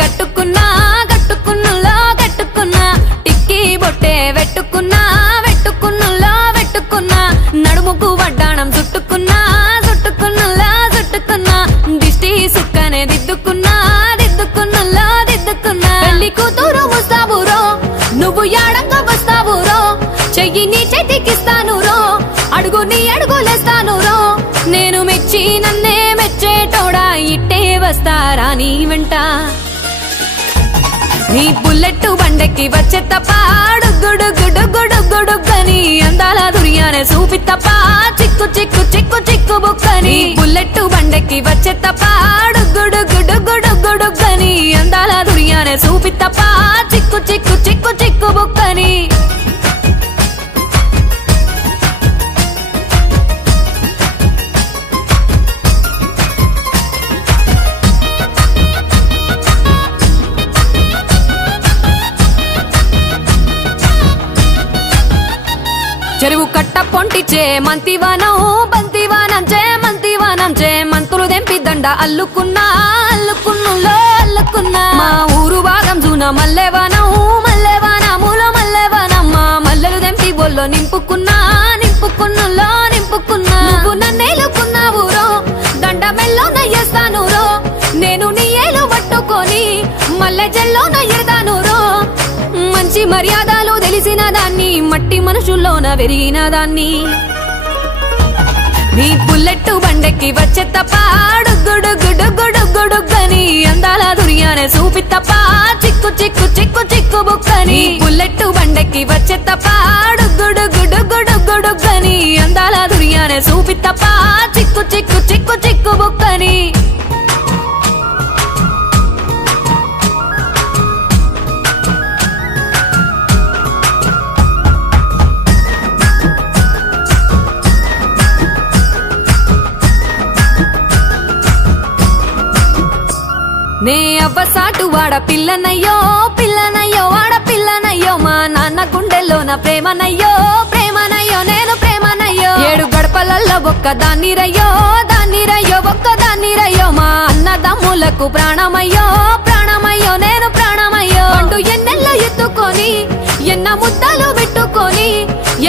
గట్టుకున్నా గట్టుకున్నులో గట్టుకున్నా టిక్కీ బొట్టే వెట్టుకున్నా వెట్టుకున్నులో వెట్టుకున్నా నడుముకు వడ్డాణం చుట్టుకున్నా చుట్టుకున్నులో చుట్టుకున్నా దిష్టి సుక్కనే దిద్దుకున్నా దిద్దుకున్నులో దిద్దుకున్నా పెళ్లి కూతురు ముస్తాబురో నువ్వు యాడంగా వస్తావురో చెయ్యి నీ చేతికిస్తాను రో అడుగు నీ అడుగులేస్తాను రో నేను మెచ్చి నన్నే మెచ్చేటోడా ఇట్టే వస్తారా నీ వెంట నీ బుల్లెట్ బండెక్కి వచ్చే తప్ప గుడుగుడుగుడుగుడుగుడుగని అందాల దుర్యానే చూపి తప్ప చిక్కు చిక్కు చిక్కు చిక్కు బుక్కని బుల్లెట్ బండెక్కి వచ్చే తప్ప గుడుగుడుగుడుగుడుగని అందాల దుర్యానే చూపి తప్ప చిక్కు చిక్కు చిక్కు చిక్కు బుక్కని చెరువు కట్ట పొంటిచే మంతివానం బంతివానం చే మంతివానం చే మంతులు దెంపి దండ అల్లుకున్నా అల్లుకున్నులో అల్లుకున్నా మా ఊరు భాగం జూన మల్లెవానం మల్లెవానములో మల్లెవానం మా మల్లెలు దెంపి బొల్లో నింపుకున్నా నింపుకున్నులో నింపుకున్నా నువ్వు నన్నేలుకున్నావు రో దండ మెల్లో నయ్యేస్తాను రో నేను నీ ఏలు పట్టుకొని మల్లె జల్లో నయ్యేదాను రో మంచి మర్యాదలు తెలిసిన దాన్ని మట్టి మనుషుల్లోన వెరిగిన దాన్ని నీ బుల్లెట్ బండెక్కి వచ్చే తప్ప గుడుగుడుగుడుగుడుగని అందాల దుర్యానే చూపి తప్ప చిక్కు చిక్కు చిక్కు చిక్కు బుక్కని బుల్లెట్ బండెక్కి వచ్చే తప్ప గుడుగుడుగుడుగుడుగని అందాల దుర్యానే చూపి తప్ప చిక్కు చిక్కు చిక్కు చిక్కు బుక్కని నే అవ్వసాటు వాడ పిల్లనయ్యో పిల్లనయ్యో వాడ పిల్లనయ్యో మా నాన్న గుండెల్లోన ప్రేమనయ్యో ప్రేమనయ్యో నేను ప్రేమనయ్యో 7 గడపలల్లో ఒక్కదాన్ని రయ్యో దాన్ని రయ్యో ఒక్కదాన్ని రయ్యో మా అన్నదమ్ములకు ప్రాణమయ్యో ప్రాణమయ్యో నేను ప్రాణమయ్యో అంటూ ఎన్నెల్లో ఎత్తుకొని ఎన్న ముద్దలు పెట్టుకొని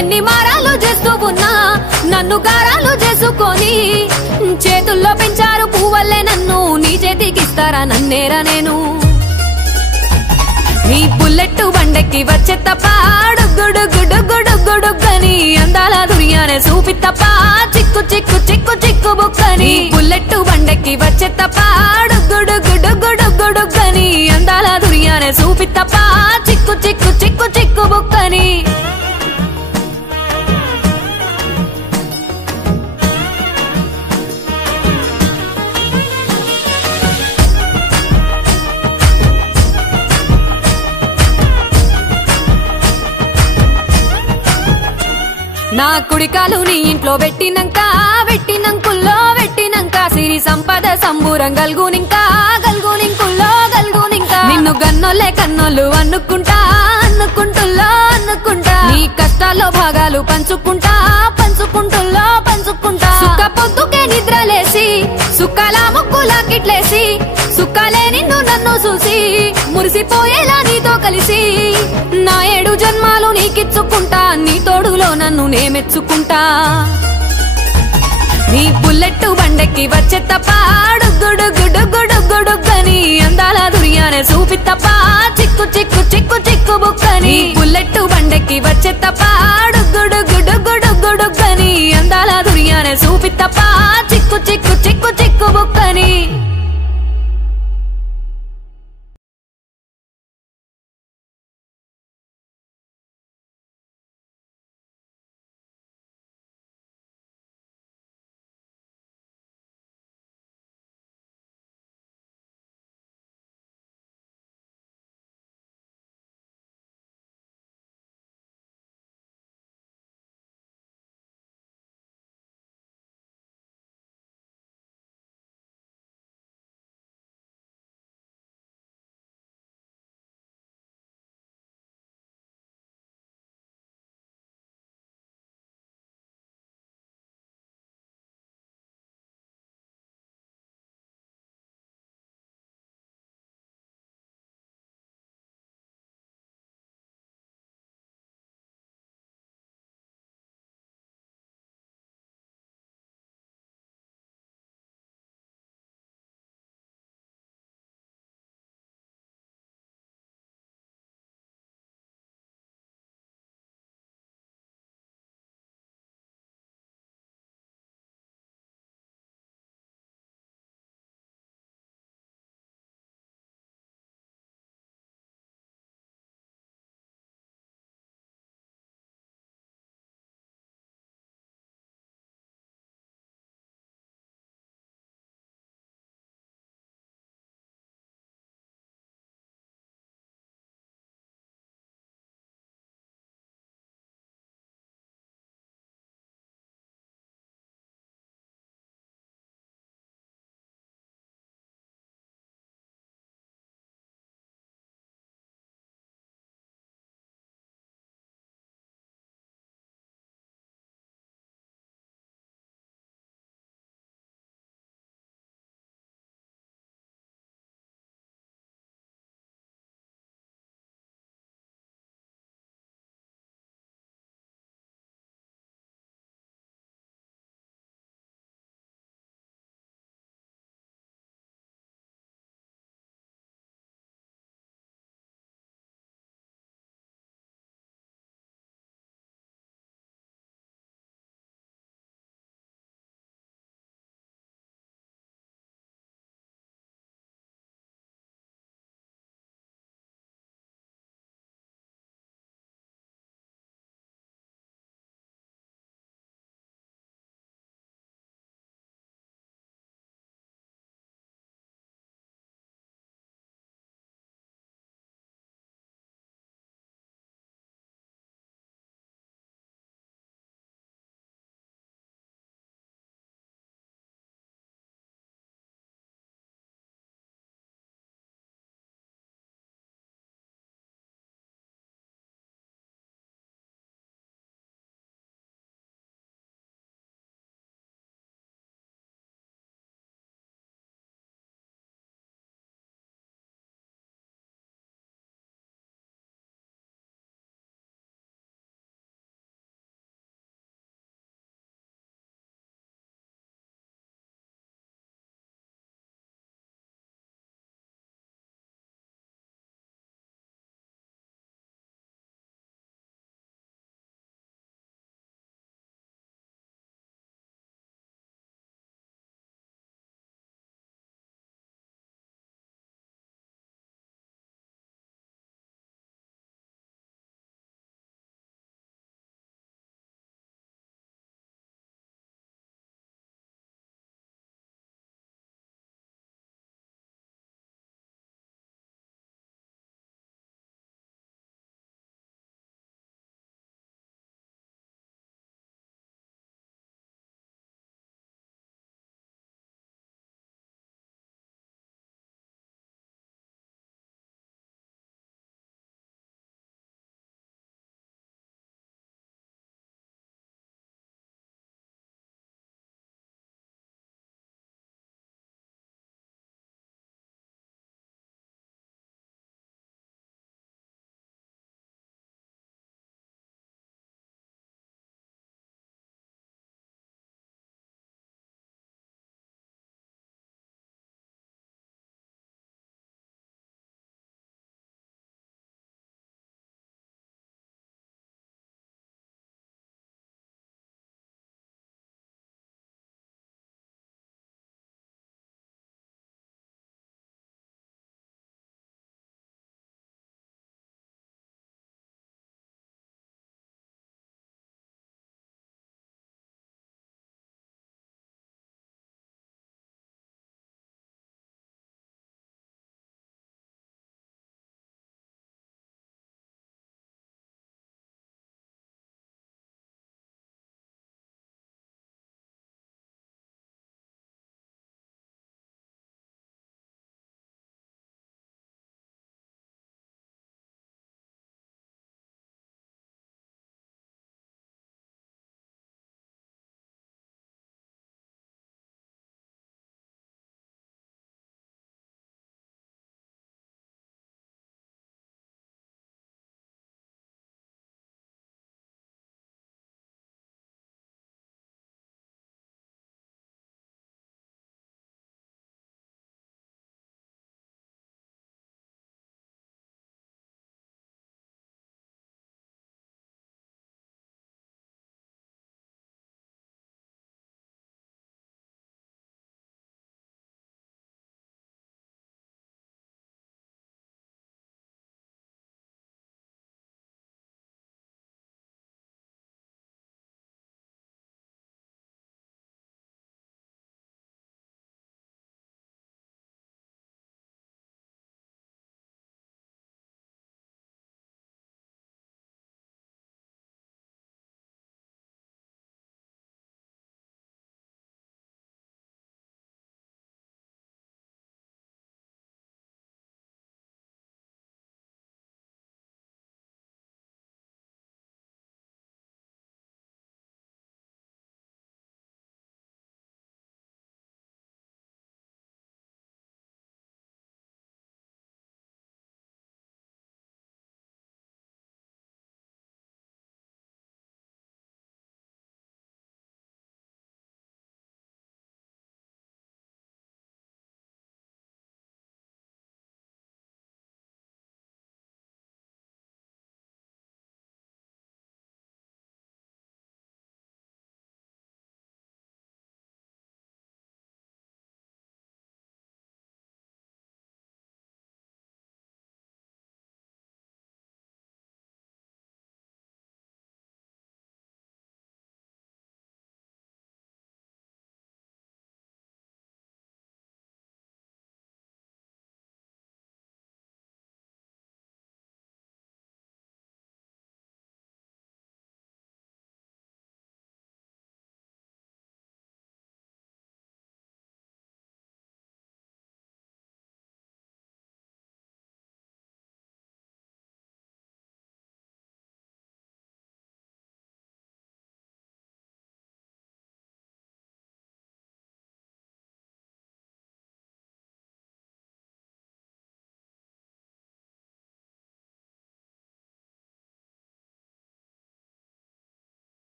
ఎన్ని మారాలు చేస్తూ ఉన్నా నన్ను గారాలు చేసుకొని చేతుల్లో పెంచారు పువ్వల్లే నన్ను నీ చేతికిస్తారా నన్నేరా నేను నీ బుల్లెట్ బండెక్కి వచ్చే తప్ప గుడుగుడుగుడుగుడుగని అందాల దుర్యానే చూపి తప్ప చిక్కు చిక్కు చిక్కు చిక్కు బుక్కని బుల్లెట్ బండెక్కి వచ్చే తప్ప గుడుగుడుగుడుగుడుగని అందాల దుర్యానే చూపి తప్ప చిక్కు చిక్కు చిక్కు చిక్కు బుక్కని నా కుడికాలు నీ ఇంట్లో పెట్టినంక పెట్టినంకుల్లో పెట్టినంక సిరి సంపద సంబూరం గల్గునింకా గల్గునింకుల్లో గల్గునింకా నిన్ను గన్నోలే కన్నోళ్ళు అనుకుంటా అనుకుంటుల్లో అనుకుంటా నీ కష్టాల్లో భాగాలు పంచుకుంటా పంచుకుంటుల్లో పంచుకుంటా సుఖ పొద్దుకే నిద్రలేసి సుఖాల ముక్కులా కిట్లేసి సుఖాలే నిన్ను నన్ను చూసి మురిసిపోయేలా నీతో కలిసి నా 7 జన్మాలు నీకిచ్చుకుంటా నీ తోడులో నన్ను నే మెచ్చుకుంటా నీ బుల్లెట్ బండెక్కి వచ్చే తప్ప గుడుగుడుగుడుగుడుగని అందాల దుర్యానే చూపి తప్ప చిక్కు చిక్కు చిక్కు చిక్కు బుక్కని బుల్లెట్ బండెక్కి వచ్చే తప్ప గుడుగుడుగుడుగుడుగని అందాల దుర్యానే చూపి తప్ప చిక్కు చిక్కు చిక్కు చిక్కు బుక్కని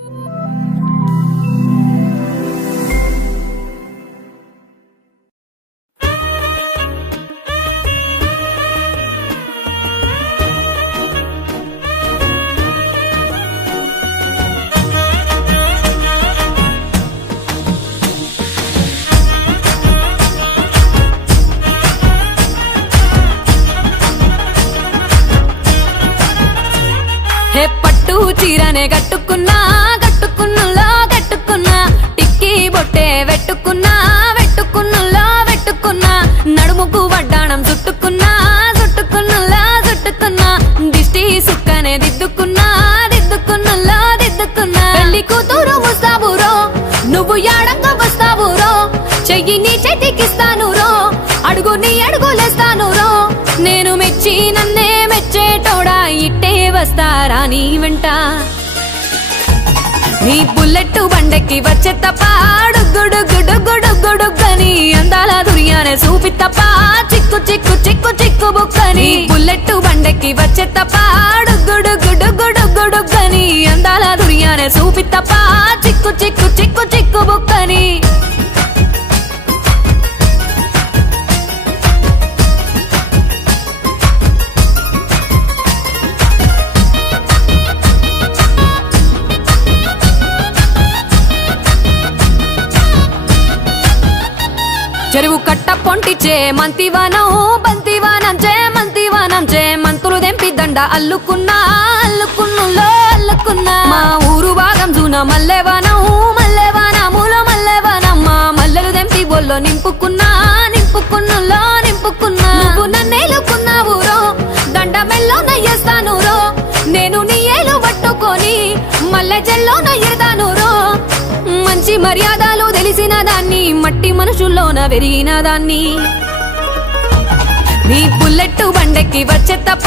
హే పట్టు చీరనే కట్టుకున్నా కట్టుకున్నులో కట్టుకున్నా టిక్కీ బొట్టే వెట్టుకున్నా వెట్టుకున్నులో వెట్టుకున్నా నడుముకు వడ్డాణం చుట్టుకున్నా చుట్టుకున్నులో చుట్టుకున్నా దిష్టి సుక్కనే దిద్దుకున్నా దిద్దుకున్నులో దిద్దుకున్నా పెళ్లి కూతురు ముస్తాబురో నువ్వు యాడంగా వస్తావురో చెయ్యి నీ చేతికిస్తాను రో అడుగు నీ అడుగులేస్తాను రో నేను మెచ్చి నన్నే మెచ్చేటోడా ఇట్టే వస్తారా నీ వెంట నీ బుల్లెట్ బండెక్కి వచ్చే తప్ప గుడుగుడుగుడుగుడుగుడుగని అందాల దుర్యానే చూపి తప్ప చిక్కు చిక్కు చిక్కు చిక్కు బుక్కని బుల్లెట్ బండెక్కి వచ్చే తప్ప గుడుగుడుగుడుగుడుగని అందాల దుర్యానే చూపి తప్ప చిక్కు చిక్కు చిక్కు చిక్కు బుక్కని చెరువు కట్ట పొంటిచే మంతివానం బంతివానం చే మంతివానం చే మంతులు దెంపి దండ అల్లుకున్నా అల్లుకున్నులో అల్లుకున్నా మా ఊరు భాగం జూన మల్లెవానం మల్లెవానములో మల్లెవానమ్మ మల్లెలు దెంపి బొల్లో నింపుకున్నా నింపుకున్నులో నింపుకున్నా నువ్వు నన్నేలుకున్నావు రో దండ మెల్లో నయ్యేస్తాను రో నేను నీ ఏలు పట్టుకొని మల్లె జల్లో నయ్యేదాను రో మంచి మర్యాదలు తెలిసిన దాన్ని మట్టి మనుషుల్లోన పెరిగిన దాన్ని నీ బుల్లెట్ బండెక్కి వచ్చే తప్ప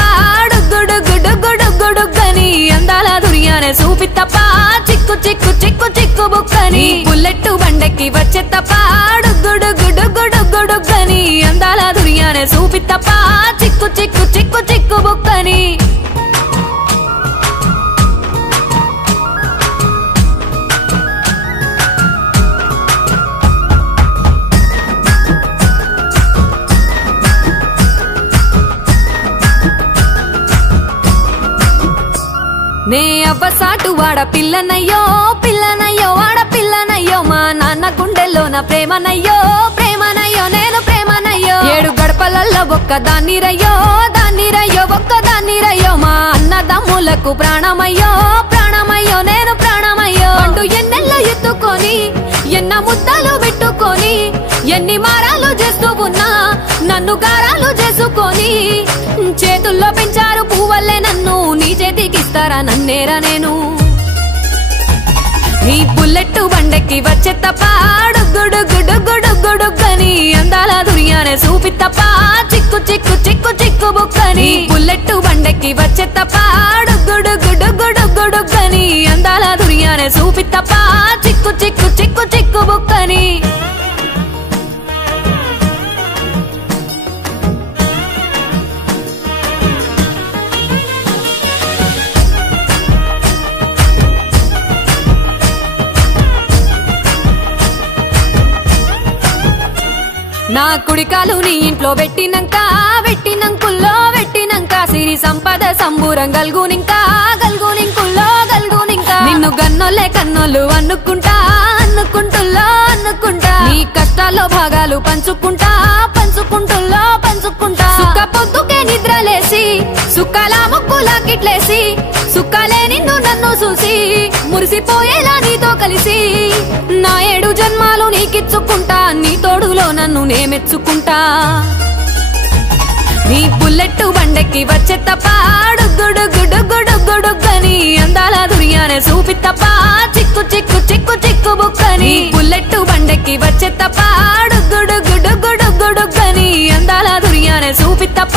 గుడుగుడుగుడుగుడుగని అందాల దుర్యానే చూపి తప్ప చిక్కు చిక్కు చిక్కు చిక్కు బుక్కని బుల్లెట్ బండెక్కి వచ్చే తప్ప గుడుగుడుగుడుగుడుగని అందాల దుర్యానే చూపి తప్ప చిక్కు చిక్కు చిక్కు చిక్కు బుక్కని నే అవ్వసాటు వాడ పిల్లనయ్యో పిల్లనయ్యో వాడ పిల్లనయ్యో మా నాన్న గుండెల్లోన ప్రేమనయ్యో ప్రేమనయ్యో నేను ప్రేమనయ్యో 7 గడపలల్లో ఒక్కదాన్ని రయ్యో దాన్ని రయ్యో ఒక్కదాన్ని రయ్యో మా అన్నదమ్ములకు ప్రాణమయ్యో ప్రాణమయ్యో నేను ప్రాణమయ్యో అంటూ ఎన్నెల్లో ఎత్తుకొని ఎన్న ముద్దలు పెట్టుకొని ఎన్ని మారాలు చేస్తూ ఉన్నా నన్ను గారాలు చేసుకొని చేతుల్లో పెంచారు పువ్వల్లే నన్ను నీ చేతికిస్తారా నన్నేరా నేను నీ బుల్లెట్ బండెక్కి వచ్చే తప్ప గుడుగుడుగుడుగుడుగని అందాల దుర్యానే చూపి తప్ప చిక్కు చిక్కు చిక్కు చిక్కు బుక్కని బుల్లెట్ బండెక్కి వచ్చే తప్ప గుడుగుడుగుడుగుడుగని అందాల దుర్యానే చూపి తప్ప చిక్కు చిక్కు చిక్కు చిక్కు బుక్కని నా కుడికాలు నీ ఇంట్లో పెట్టినంక పెట్టినంకుల్లో పెట్టినంక సిరి సంపద సంబూరం గల్గునింకా గల్గునింకుల్లో గల్గునింకా నిన్ను గన్నోలే కన్నోలు అనుకుంటా అనుకుంటుల్లో అనుకుంటా నీ కష్టాల్లో భాగాలు పంచుకుంటా పంచుకుంటుల్లో పంచుకుంటా సుక్క పొద్దుకే నిద్రలేసి సుక్కల ముక్కులా కిట్లేసి సుక్కలే నిన్ను నన్ను చూసి మురిసిపోయేలా నీతో కలిసి నా 7 జన్మాలు నీకిచ్చుకుంటా నీ తోడులో నన్ను నే మెచ్చుకుంటా నీ బుల్లెట్ బండెక్కి వచ్చే తప్ప గుడుగుడుగుడుగుడుగని అందాల దుర్యానే చూపి తప్ప చిక్కు చిక్కు చిక్కు చిక్కు బుక్కని బుల్లెట్ బండెక్కి వచ్చే తప్ప గుడుగుడుగుడుగుడుగని అందాల దుర్యానే చూపి తప్ప